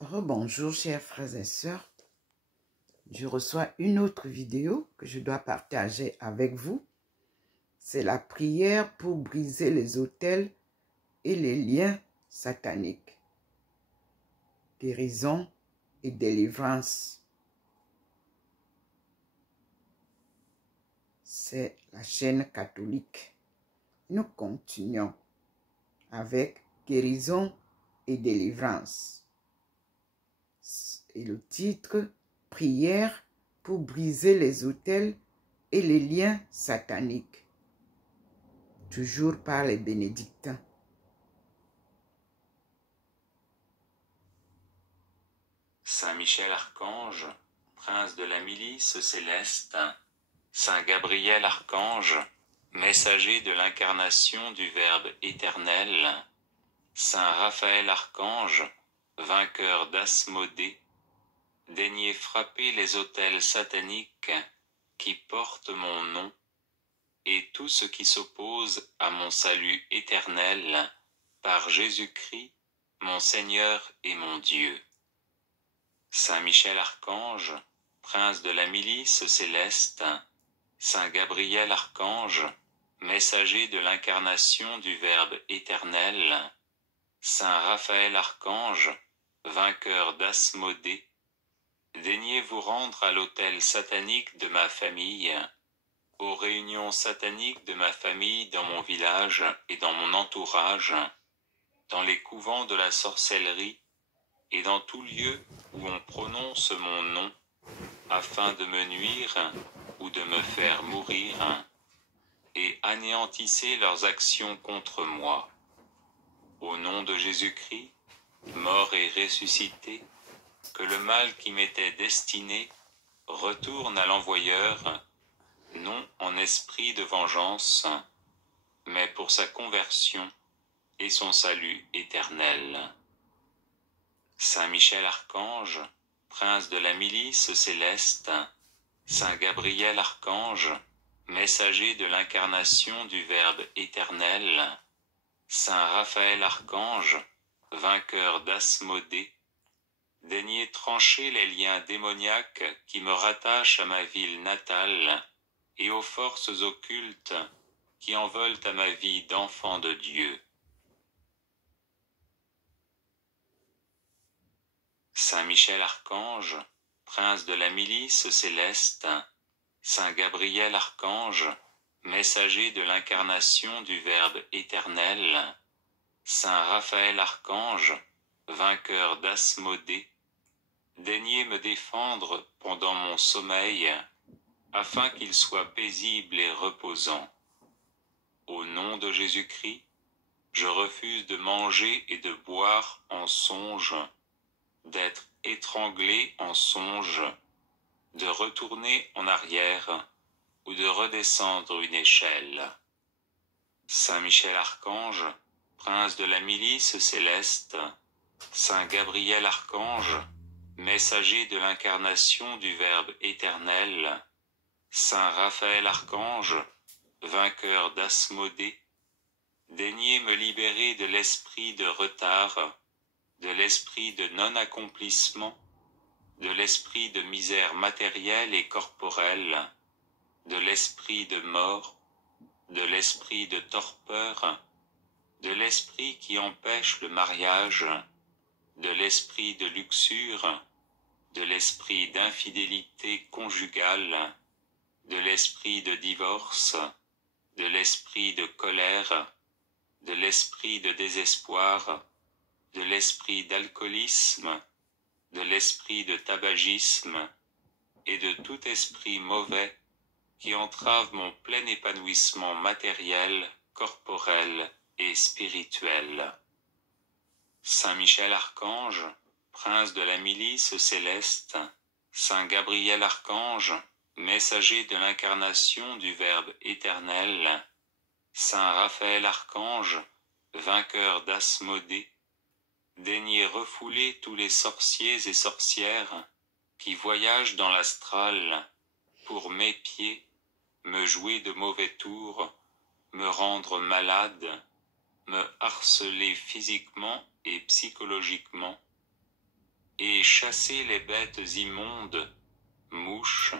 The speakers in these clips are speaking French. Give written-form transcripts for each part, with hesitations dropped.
Rebonjour chers frères et sœurs, je reçois une autre vidéo que je dois partager avec vous. C'est la prière pour briser les autels et les liens sataniques. Guérison et délivrance. C'est la chaîne catholique. Nous continuons avec guérison et délivrance. Et le titre, prière pour briser les autels et les liens sataniques. Toujours par les bénédictins. Saint Michel Archange, prince de la milice céleste, Saint Gabriel Archange, messager de l'incarnation du Verbe éternel, Saint Raphaël Archange, vainqueur d'Asmodée, daignez frapper les autels sataniques qui portent mon nom, et tout ce qui s'oppose à mon salut éternel, par Jésus-Christ, mon Seigneur et mon Dieu. Saint Michel Archange, prince de la milice céleste, Saint Gabriel Archange, messager de l'incarnation du Verbe éternel, Saint Raphaël Archange, vainqueur d'Asmodée, daignez vous rendre à l'autel satanique de ma famille, aux réunions sataniques de ma famille dans mon village et dans mon entourage, dans les couvents de la sorcellerie, et dans tout lieu où on prononce mon nom, afin de me nuire ou de me faire mourir, et anéantissez leurs actions contre moi. Au nom de Jésus-Christ, mort et ressuscité, que le mal qui m'était destiné retourne à l'envoyeur, non en esprit de vengeance, mais pour sa conversion et son salut éternel. Saint Michel Archange, prince de la milice céleste, Saint Gabriel Archange, messager de l'incarnation du Verbe éternel, Saint Raphaël Archange, vainqueur d'Asmodée, daignez trancher les liens démoniaques qui me rattachent à ma ville natale et aux forces occultes qui en veulent à ma vie d'enfant de Dieu. Saint Michel Archange, prince de la milice céleste, Saint Gabriel Archange, messager de l'incarnation du Verbe éternel, Saint Raphaël Archange, vainqueur d'Asmodée, daignez me défendre pendant mon sommeil, afin qu'il soit paisible et reposant. Au nom de Jésus-Christ, je refuse de manger et de boire en songe, d'être étranglé en songe, de retourner en arrière ou de redescendre une échelle. Saint Michel Archange, prince de la milice céleste, Saint Gabriel Archange, messager de l'incarnation du Verbe éternel, Saint Raphaël Archange, vainqueur d'Asmodée, daignez me libérer de l'esprit de retard, de l'esprit de non-accomplissement, de l'esprit de misère matérielle et corporelle, de l'esprit de mort, de l'esprit de torpeur, de l'esprit qui empêche le mariage, de l'esprit de luxure, de l'esprit d'infidélité conjugale, de l'esprit de divorce, de l'esprit de colère, de l'esprit de désespoir, de l'esprit d'alcoolisme, de l'esprit de tabagisme, et de tout esprit mauvais qui entrave mon plein épanouissement matériel, corporel et spirituel. Saint Michel Archange, prince de la milice céleste, Saint Gabriel Archange, messager de l'incarnation du Verbe éternel, Saint Raphaël Archange, vainqueur d'Asmodée, daignez refouler tous les sorciers et sorcières qui voyagent dans l'astral pour m'épier, me jouer de mauvais tours, me rendre malade, me harceler physiquement et psychologiquement, et chassez les bêtes immondes, mouches,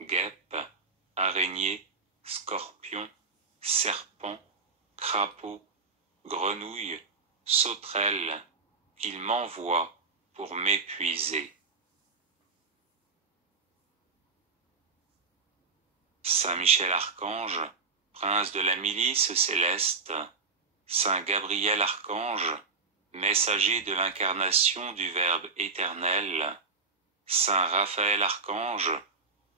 guêpes, araignées, scorpions, serpents, crapauds, grenouilles, sauterelles, qu'il m'envoie pour m'épuiser. Saint Michel Archange, prince de la milice céleste, Saint Gabriel Archange, messager de l'incarnation du Verbe éternel, Saint Raphaël Archange,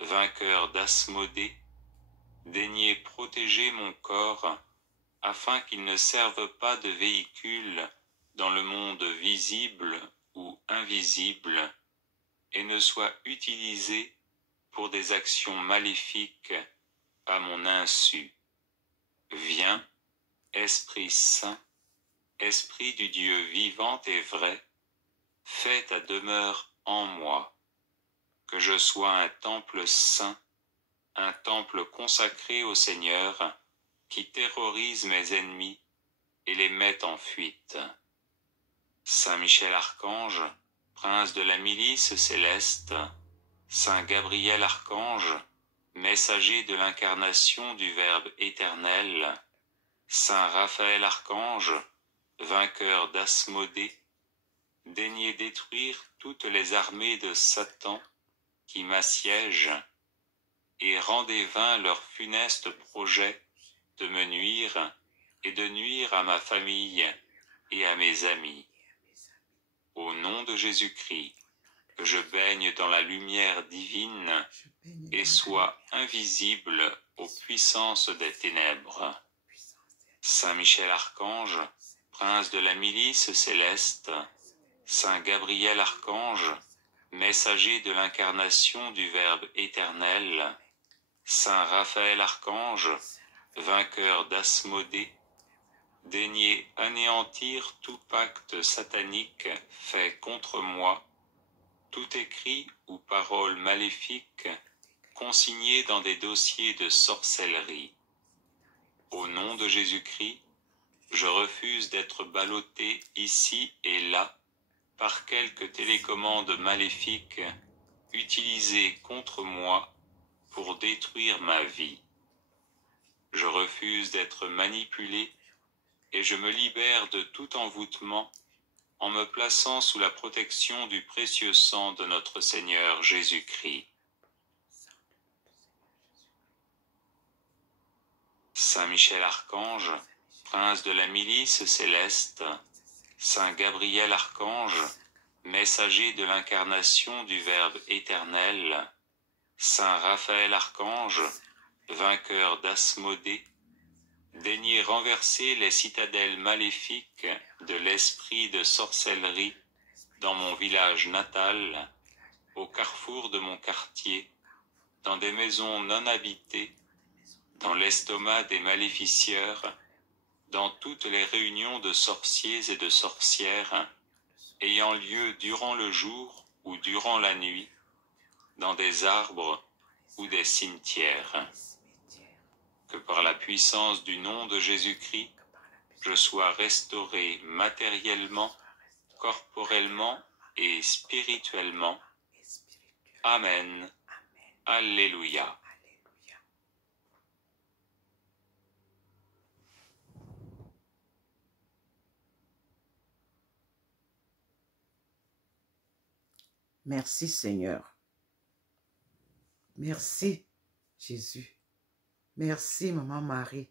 vainqueur d'Asmodée, daignez protéger mon corps, afin qu'il ne serve pas de véhicule dans le monde visible ou invisible, et ne soit utilisé pour des actions maléfiques à mon insu. Viens, Esprit Saint, Esprit du Dieu vivant et vrai, fais ta demeure en moi, que je sois un temple saint, un temple consacré au Seigneur, qui terrorise mes ennemis et les met en fuite. Saint Michel Archange, prince de la milice céleste, Saint Gabriel Archange, messager de l'incarnation du Verbe éternel, Saint Raphaël Archange, vainqueur d'Asmodée, daignez détruire toutes les armées de Satan qui m'assiègent, et rendez vains leurs funestes projets de me nuire et de nuire à ma famille et à mes amis. Au nom de Jésus-Christ, que je baigne dans la lumière divine et sois invisible aux puissances des ténèbres. Saint Michel Archange, prince de la milice céleste, Saint Gabriel Archange, messager de l'incarnation du Verbe éternel, Saint Raphaël Archange, vainqueur d'Asmodée, daignez anéantir tout pacte satanique fait contre moi, tout écrit ou parole maléfique consigné dans des dossiers de sorcellerie. Au nom de Jésus-Christ, je refuse d'être ballotté ici et là par quelque télécommande maléfique utilisée contre moi pour détruire ma vie. Je refuse d'être manipulé et je me libère de tout envoûtement en me plaçant sous la protection du précieux sang de notre Seigneur Jésus-Christ. Saint Michel Archange, prince de la milice céleste, Saint Gabriel Archange, messager de l'incarnation du Verbe éternel, Saint Raphaël Archange, vainqueur d'Asmodée, daignez renverser les citadelles maléfiques de l'esprit de sorcellerie dans mon village natal, au carrefour de mon quartier, dans des maisons non habitées, dans l'estomac des maléficieurs, dans toutes les réunions de sorciers et de sorcières, ayant lieu durant le jour ou durant la nuit, dans des arbres ou des cimetières. Que par la puissance du nom de Jésus-Christ, je sois restauré matériellement, corporellement et spirituellement. Amen. Alléluia. Merci Seigneur. Merci Jésus. Merci Maman Marie.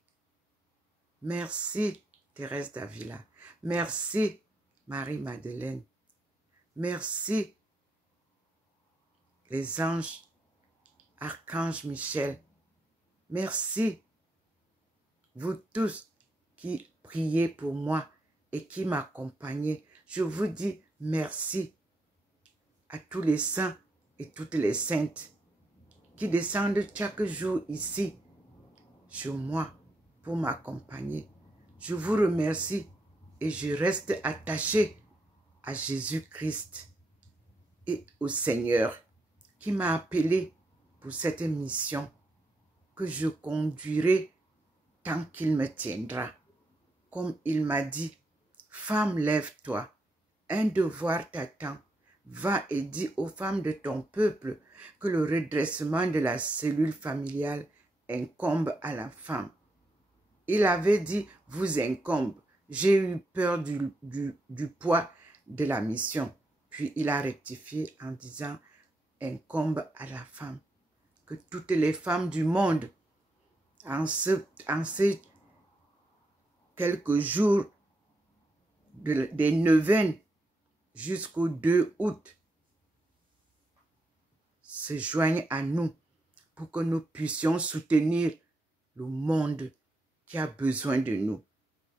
Merci Thérèse d'Avila. Merci Marie-Madeleine. Merci les anges, Archange Michel. Merci vous tous qui priez pour moi et qui m'accompagnez. Je vous dis merci à tous les saints et toutes les saintes qui descendent chaque jour ici sur moi pour m'accompagner. Je vous remercie et je reste attaché à Jésus-Christ et au Seigneur qui m'a appelé pour cette mission que je conduirai tant qu'il me tiendra. Comme il m'a dit, femme, lève-toi, un devoir t'attend, va et dis aux femmes de ton peuple que le redressement de la cellule familiale incombe à la femme. Il avait dit, vous incombe. J'ai eu peur du poids de la mission. Puis il a rectifié en disant, incombe à la femme. Que toutes les femmes du monde, en ces quelques jours des neuvaines jusqu'au 2 août, se joignent à nous pour que nous puissions soutenir le monde qui a besoin de nous.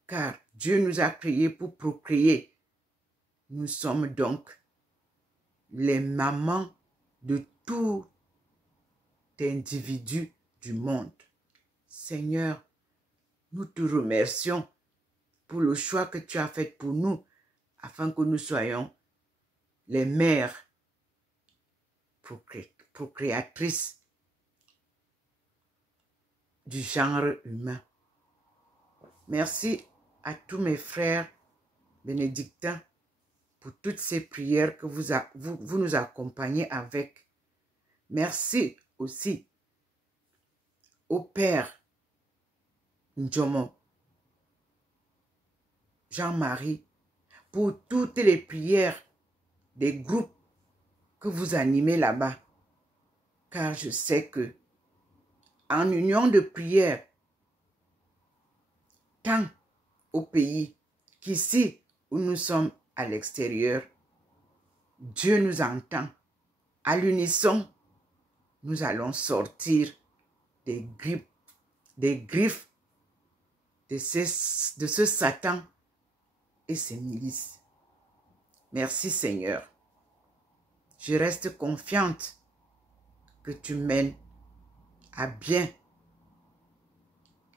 Car Dieu nous a créés pour procréer. Nous sommes donc les mamans de tout individu du monde. Seigneur, nous te remercions pour le choix que tu as fait pour nous, afin que nous soyons les mères procréatrices du genre humain. Merci à tous mes frères bénédictins pour toutes ces prières que vous nous accompagnez avec. Merci aussi au Père Njomo, Jean-Marie, pour toutes les prières des groupes que vous animez là-bas. Car je sais que en union de prière, tant au pays qu'ici où nous sommes à l'extérieur, Dieu nous entend. À l'unisson, nous allons sortir des griffes de ce Satan et ses milices. Merci Seigneur. Je reste confiante que tu mènes à bien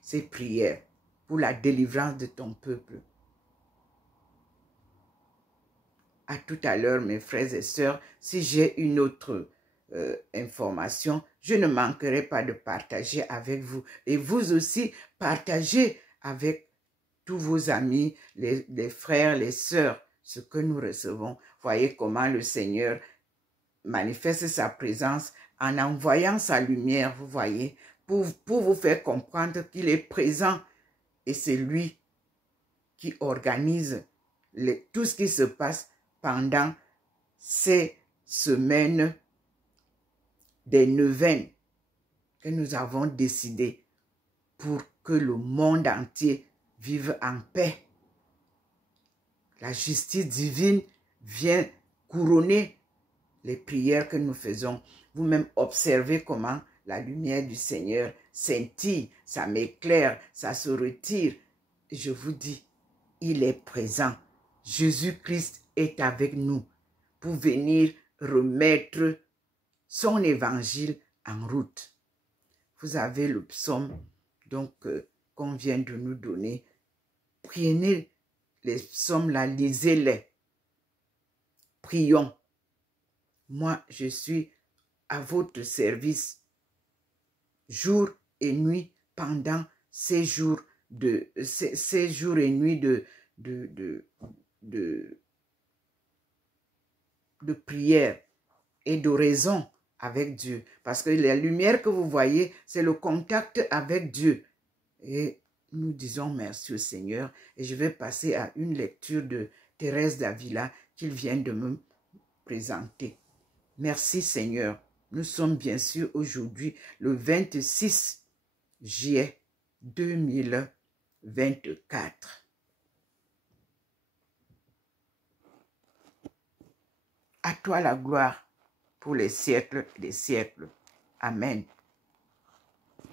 ces prières pour la délivrance de ton peuple. À tout à l'heure, mes frères et sœurs, si j'ai une autre information, je ne manquerai pas de partager avec vous. Et vous aussi, partagez avec tous vos amis, les frères, les sœurs, ce que nous recevons. Voyez comment le Seigneur manifeste sa présence en envoyant sa lumière, vous voyez, pour vous faire comprendre qu'il est présent et c'est lui qui organise tout ce qui se passe pendant ces semaines des neuvaines que nous avons décidé pour que le monde entier vive en paix. La justice divine vient couronner les prières que nous faisons. Vous-même observez comment la lumière du Seigneur scintille, ça m'éclaire, ça se retire. Je vous dis, il est présent. Jésus-Christ est avec nous pour venir remettre son évangile en route. Vous avez le psaume donc qu'on vient de nous donner. Prenez les psaumes là, lisez-les. Prions. Moi, je suis à votre service jour et nuit pendant ces jours et nuits de prière et d'oraison avec Dieu. Parce que la lumière que vous voyez, c'est le contact avec Dieu. Et nous disons merci au Seigneur. Et je vais passer à une lecture de Thérèse d'Avila qu'il vient de me présenter. Merci Seigneur. Nous sommes bien sûr aujourd'hui le 26 juillet 2024. À toi la gloire pour les siècles des siècles. Amen.